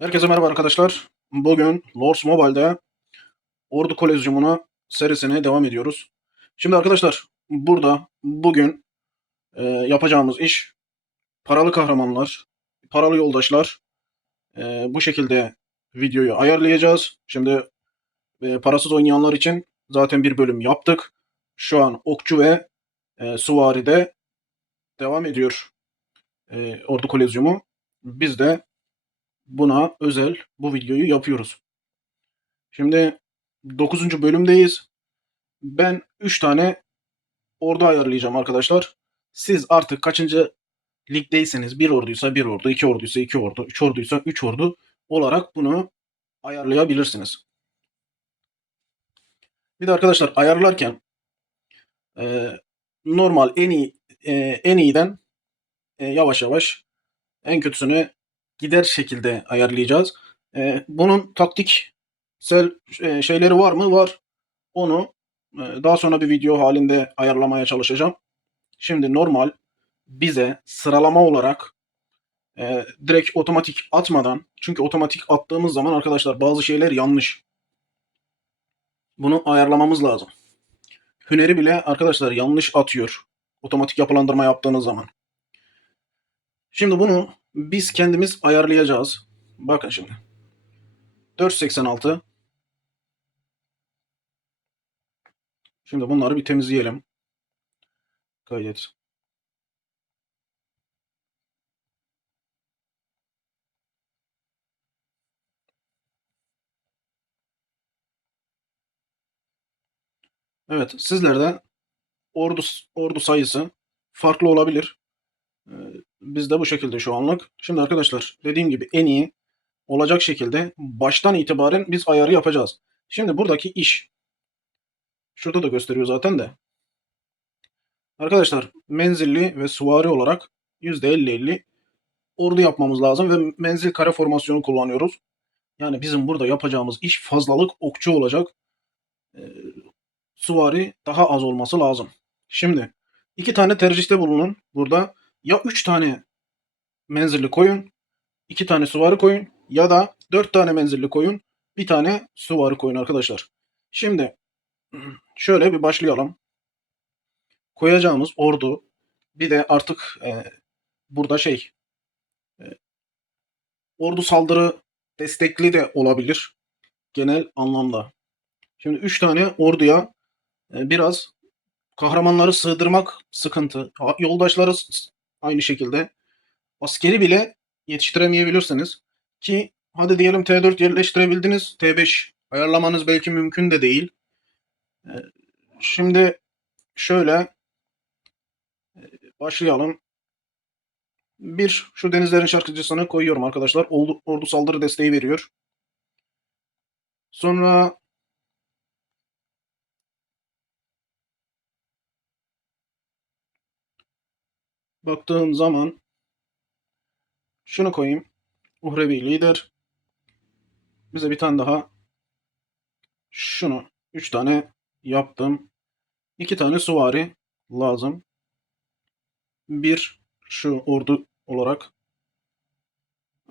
Herkese merhaba arkadaşlar. Bugün Lords Mobile'de Ordu Kolezyumuna serisine devam ediyoruz. Şimdi arkadaşlar burada bugün yapacağımız iş paralı kahramanlar, paralı yoldaşlar. Bu şekilde videoyu ayarlayacağız. Şimdi parasız oynayanlar için zaten bir bölüm yaptık. Şu an okçu ve süvaride devam ediyor Ordu Kolezyumu. Biz de buna özel bu videoyu yapıyoruz. Şimdi 9. bölümdeyiz. Ben 3 tane ordu ayarlayacağım arkadaşlar. Siz artık kaçıncı ligdeyseniz bir orduysa bir ordu, iki orduysa iki ordu, üç orduysa üç ordu olarak bunu ayarlayabilirsiniz. Bir de arkadaşlar ayarlarken e, normal en iyiden yavaş yavaş en kötüsüne gider şekilde ayarlayacağız. Bunun taktiksel şeyleri var mı? Var. Onu daha sonra bir video halinde ayarlamaya çalışacağım. Şimdi normal bize sıralama olarak direkt otomatik atmadan, çünkü otomatik attığımız zaman arkadaşlar bazı şeyler yanlış. Bunu ayarlamamız lazım. Hüneri bile arkadaşlar yanlış atıyor. Otomatik yapılandırma yaptığınız zaman. Şimdi bunu biz kendimiz ayarlayacağız. Bakın şimdi. 486. Şimdi bunları bir temizleyelim. Kaydet. Evet, sizlerde ordu ordu sayısı farklı olabilir. Ee, Biz de bu şekilde şu anlık. Şimdi arkadaşlar dediğim gibi en iyi olacak şekilde baştan itibaren biz ayarı yapacağız. Şimdi buradaki iş şurada da gösteriyor zaten de. Arkadaşlar menzilli ve süvari olarak %50-50 ordu yapmamız lazım ve menzil kare formasyonu kullanıyoruz. Yani bizim burada yapacağımız iş fazlalık okçu olacak. Ee, Süvari daha az olması lazım. Şimdi iki tane tercihte bulunun. Burada ya üç tane menzilli koyun, iki tane süvari koyun ya da dört tane menzilli koyun, bir tane süvari koyun arkadaşlar. Şimdi şöyle bir başlayalım. Koyacağımız ordu bir de artık burada e, ordu saldırı destekli de olabilir genel anlamda. Şimdi 3 tane orduya biraz kahramanları sığdırmak sıkıntı. Yoldaşları aynı şekilde. Askeri bile yetiştiremeyebilirsiniz. Ki hadi diyelim T4 yerleştirebildiniz. T5 ayarlamanız belki mümkün de değil. E, Şimdi şöyle başlayalım. Bir şu denizlerin şarkıcısını koyuyorum arkadaşlar. Ordu saldırı desteği veriyor. Sonra baktığım zaman şunu koyayım. Uhrevi lider. Bize bir tane daha şunu 3 tane yaptım. 2 tane süvari lazım. Bir şu ordu olarak.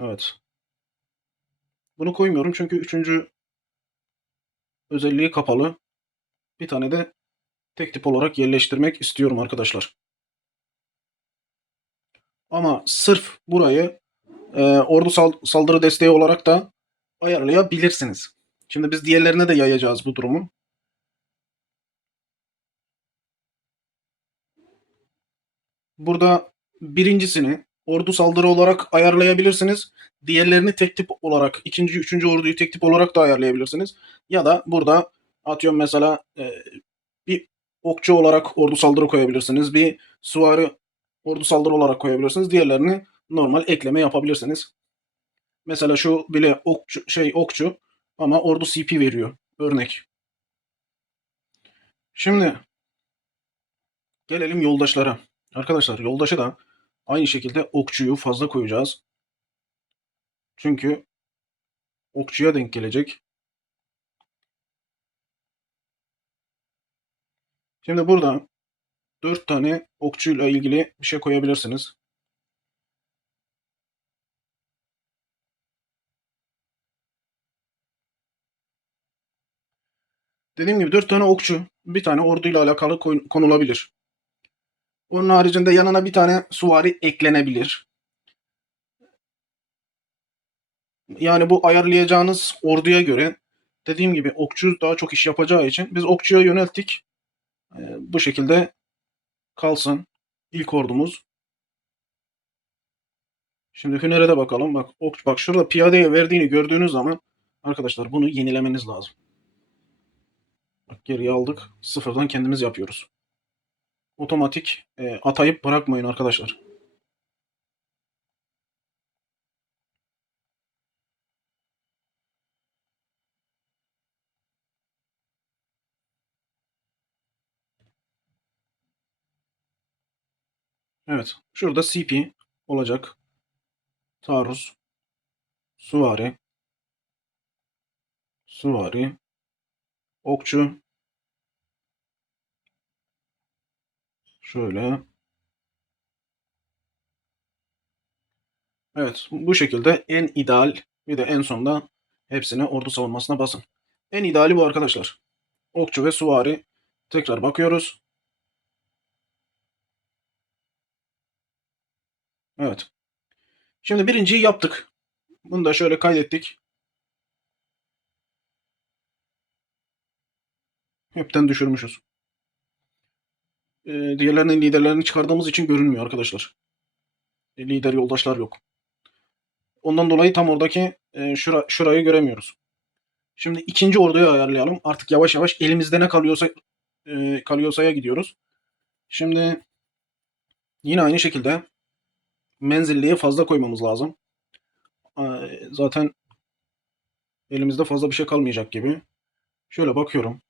Evet. Bunu koymuyorum çünkü üçüncü özelliği kapalı. Bir tane de tek tip olarak yerleştirmek istiyorum arkadaşlar. Ama sırf burayı ordu saldırı desteği olarak da ayarlayabilirsiniz. Şimdi biz diğerlerine de yayacağız bu durumu. Burada birincisini ordu saldırı olarak ayarlayabilirsiniz. Diğerlerini tek tip olarak, ikinci, üçüncü orduyu tek tip olarak da ayarlayabilirsiniz. Ya da burada atıyorum mesela bir okçu olarak ordu saldırı koyabilirsiniz. Bir süvari ordu saldırı olarak koyabilirsiniz. Diğerlerini normal ekleme yapabilirsiniz. Mesela şu bile okçu ama ordu CP veriyor. Örnek. Şimdi gelelim yoldaşlara. Arkadaşlar yoldaşı da aynı şekilde okçuyu fazla koyacağız. Çünkü okçuya denk gelecek. Şimdi burada 4 tane okçuyla ilgili bir şey koyabilirsiniz. Dediğim gibi 4 tane okçu, bir tane orduyla alakalı konulabilir. Onun haricinde yanına bir tane süvari eklenebilir. Yani bu ayarlayacağınız orduya göre dediğim gibi okçu daha çok iş yapacağı için biz okçuya yönelttik. Bu şekilde kalsın ilk ordumuz. Şimdi Hüner'e de bakalım. Bak, bak şurada piyadeye verdiğini gördüğünüz zaman arkadaşlar bunu yenilemeniz lazım. Bak, geriye aldık. Sıfırdan kendimiz yapıyoruz. Otomatik atayıp bırakmayın arkadaşlar. Evet. Şurada CP olacak. Taarruz, süvari, süvari, okçu. Şöyle. Evet. Bu şekilde en ideal, bir de en sonda hepsini ordu savunmasına basın. En ideali bu arkadaşlar. Okçu ve süvari. Tekrar bakıyoruz. Evet. Şimdi birinciyi yaptık. Bunu da şöyle kaydettik. Hepten düşürmüşüz. Diğerlerinin liderlerini çıkardığımız için görünmüyor arkadaşlar. Lider yoldaşlar yok. Ondan dolayı tam oradaki şurayı göremiyoruz. Şimdi ikinci orduyu ayarlayalım. Artık yavaş yavaş elimizde ne kalıyorsa kalıyorsa'ya gidiyoruz. Şimdi yine aynı şekilde menzilliği fazla koymamız lazım. Zaten elimizde fazla bir şey kalmayacak gibi. Şöyle bakıyorum.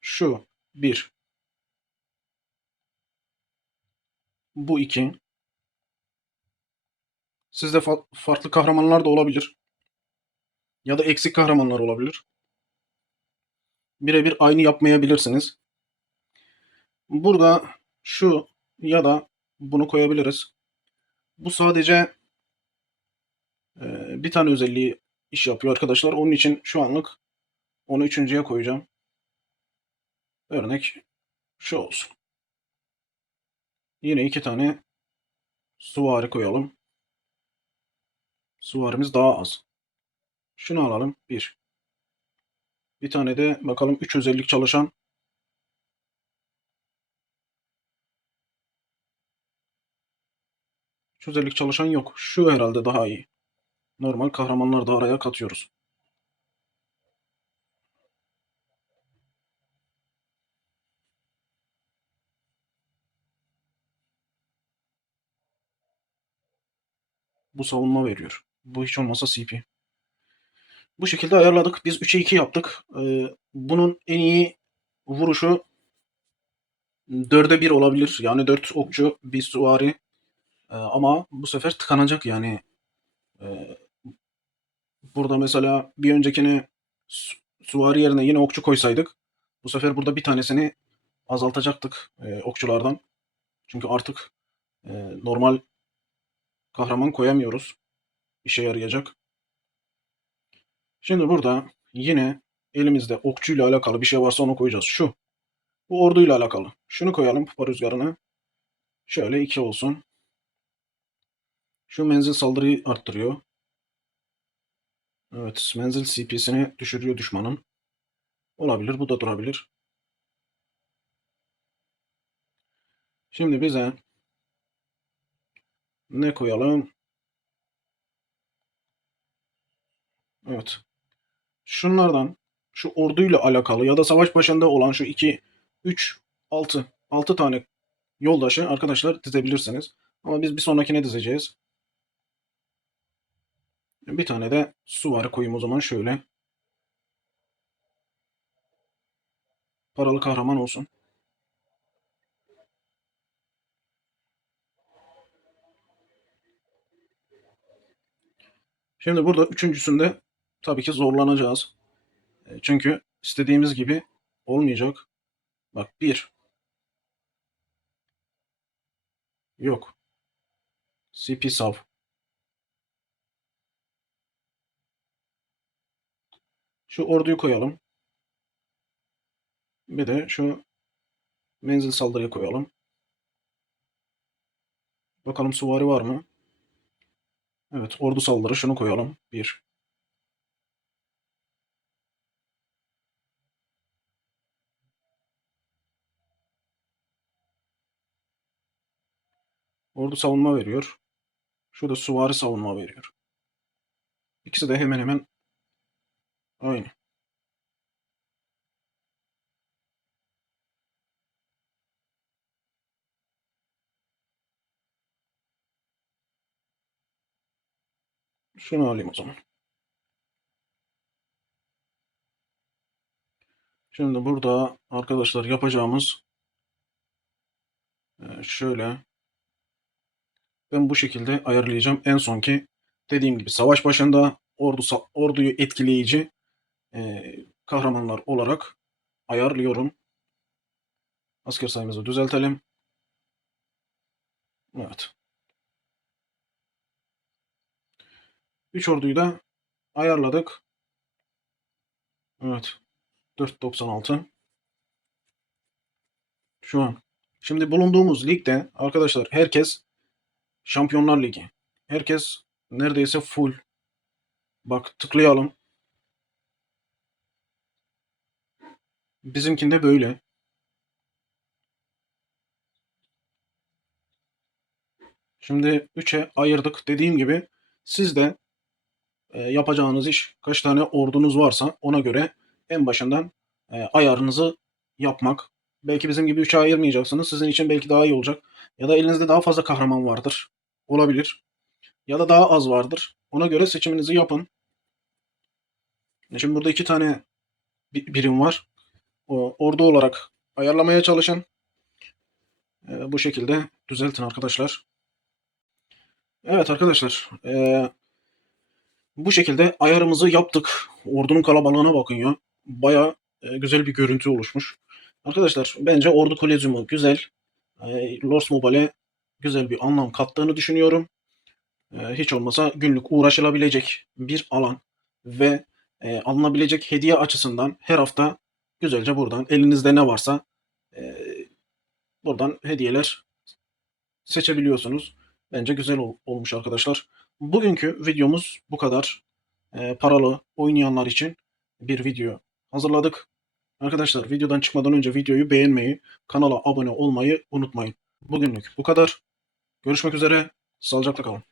Şu bir, bu iki. Sizde farklı kahramanlar da olabilir. Ya da eksik kahramanlar olabilir. Birebir aynı yapmayabilirsiniz. Burada şu ya da bunu koyabiliriz. Bu sadece bir tane özelliği iş yapıyor arkadaşlar. Onun için şu anlık onu üçüncüye koyacağım. Örnek şu olsun. Yine iki tane süvari koyalım. Süvarimiz daha az. Şunu alalım. Bir. Bir tane de bakalım 3 özellik çalışan. 3 özellik çalışan yok. Şu herhalde daha iyi. Normal kahramanları da araya katıyoruz. Bu savunma veriyor. Bu hiç olmazsa CP. Bu şekilde ayarladık. Biz 3'e 2 yaptık. Bunun en iyi vuruşu 4'e 1 olabilir. Yani 4 okçu, bir süvari. Ama bu sefer tıkanacak yani. Ee, Burada mesela bir öncekini süvari yerine yine okçu koysaydık bu sefer burada bir tanesini azaltacaktık okçulardan. Çünkü artık e, normal kahraman koyamıyoruz. İşe yarayacak. Şimdi burada yine elimizde okçuyla alakalı bir şey varsa onu koyacağız. Şu. Bu orduyla alakalı. Şunu koyalım pupa rüzgarına. Şöyle 2 olsun. Şu menzil saldırıyı arttırıyor. Evet, menzil CP'sini düşürüyor düşmanın. Olabilir, bu da durabilir. Şimdi bize ne koyalım? Evet. Şunlardan şu orduyla alakalı ya da savaş başında olan şu 2, 3, 6, 6 tane yoldaşı arkadaşlar dizebilirsiniz. Ama biz bir sonrakine dizeceğiz. Bir tane de süvari koyayım o zaman şöyle. Paralı kahraman olsun. Şimdi burada üçüncüsünde tabii ki zorlanacağız. Çünkü istediğimiz gibi olmayacak. Bak bir yok. CP sav. Şu orduyu koyalım. Bir de şu menzil saldırıya koyalım. Bakalım süvari var mı? Evet, ordu saldırı şunu koyalım. 1. Ordu savunma veriyor. Şu da süvari savunma veriyor. İkisi de hemen hemen aynı. Şunu alayım o zaman. Şimdi burada arkadaşlar yapacağımız şöyle, ben bu şekilde ayarlayacağım. En sonki dediğim gibi savaş başında orduyu etkileyici kahramanlar olarak ayarlıyorum. Asker sayımızı düzeltelim. Evet. 3 orduyu da ayarladık. Evet. 496. Şu an. Şimdi bulunduğumuz ligde arkadaşlar herkes Şampiyonlar Ligi. Herkes neredeyse full. Bak tıklayalım. Bizimkinde böyle. Şimdi 3'e ayırdık. Dediğim gibi siz de yapacağınız iş kaç tane ordunuz varsa ona göre en başından ayarınızı yapmak. Belki bizim gibi 3'e ayırmayacaksınız. Sizin için belki daha iyi olacak. Ya da elinizde daha fazla kahraman vardır. Olabilir. Ya da daha az vardır. Ona göre seçiminizi yapın. Şimdi burada 2 tane birim var. Ordu olarak ayarlamaya çalışın. Bu şekilde düzeltin arkadaşlar. Evet arkadaşlar. Bu şekilde ayarımızı yaptık. Ordunun kalabalığına bakın ya. Baya güzel bir görüntü oluşmuş. Arkadaşlar bence Ordu Kolezyumu güzel. Lords Mobile'e güzel bir anlam kattığını düşünüyorum. Hiç olmasa günlük uğraşılabilecek bir alan ve alınabilecek hediye açısından her hafta güzelce buradan elinizde ne varsa e, buradan hediyeler seçebiliyorsunuz. Bence güzel olmuş arkadaşlar. Bugünkü videomuz bu kadar. Paralı oynayanlar için bir video hazırladık. Arkadaşlar videodan çıkmadan önce videoyu beğenmeyi, kanala abone olmayı unutmayın. Bugünlük bu kadar. Görüşmek üzere. Sağlıcakla kalın.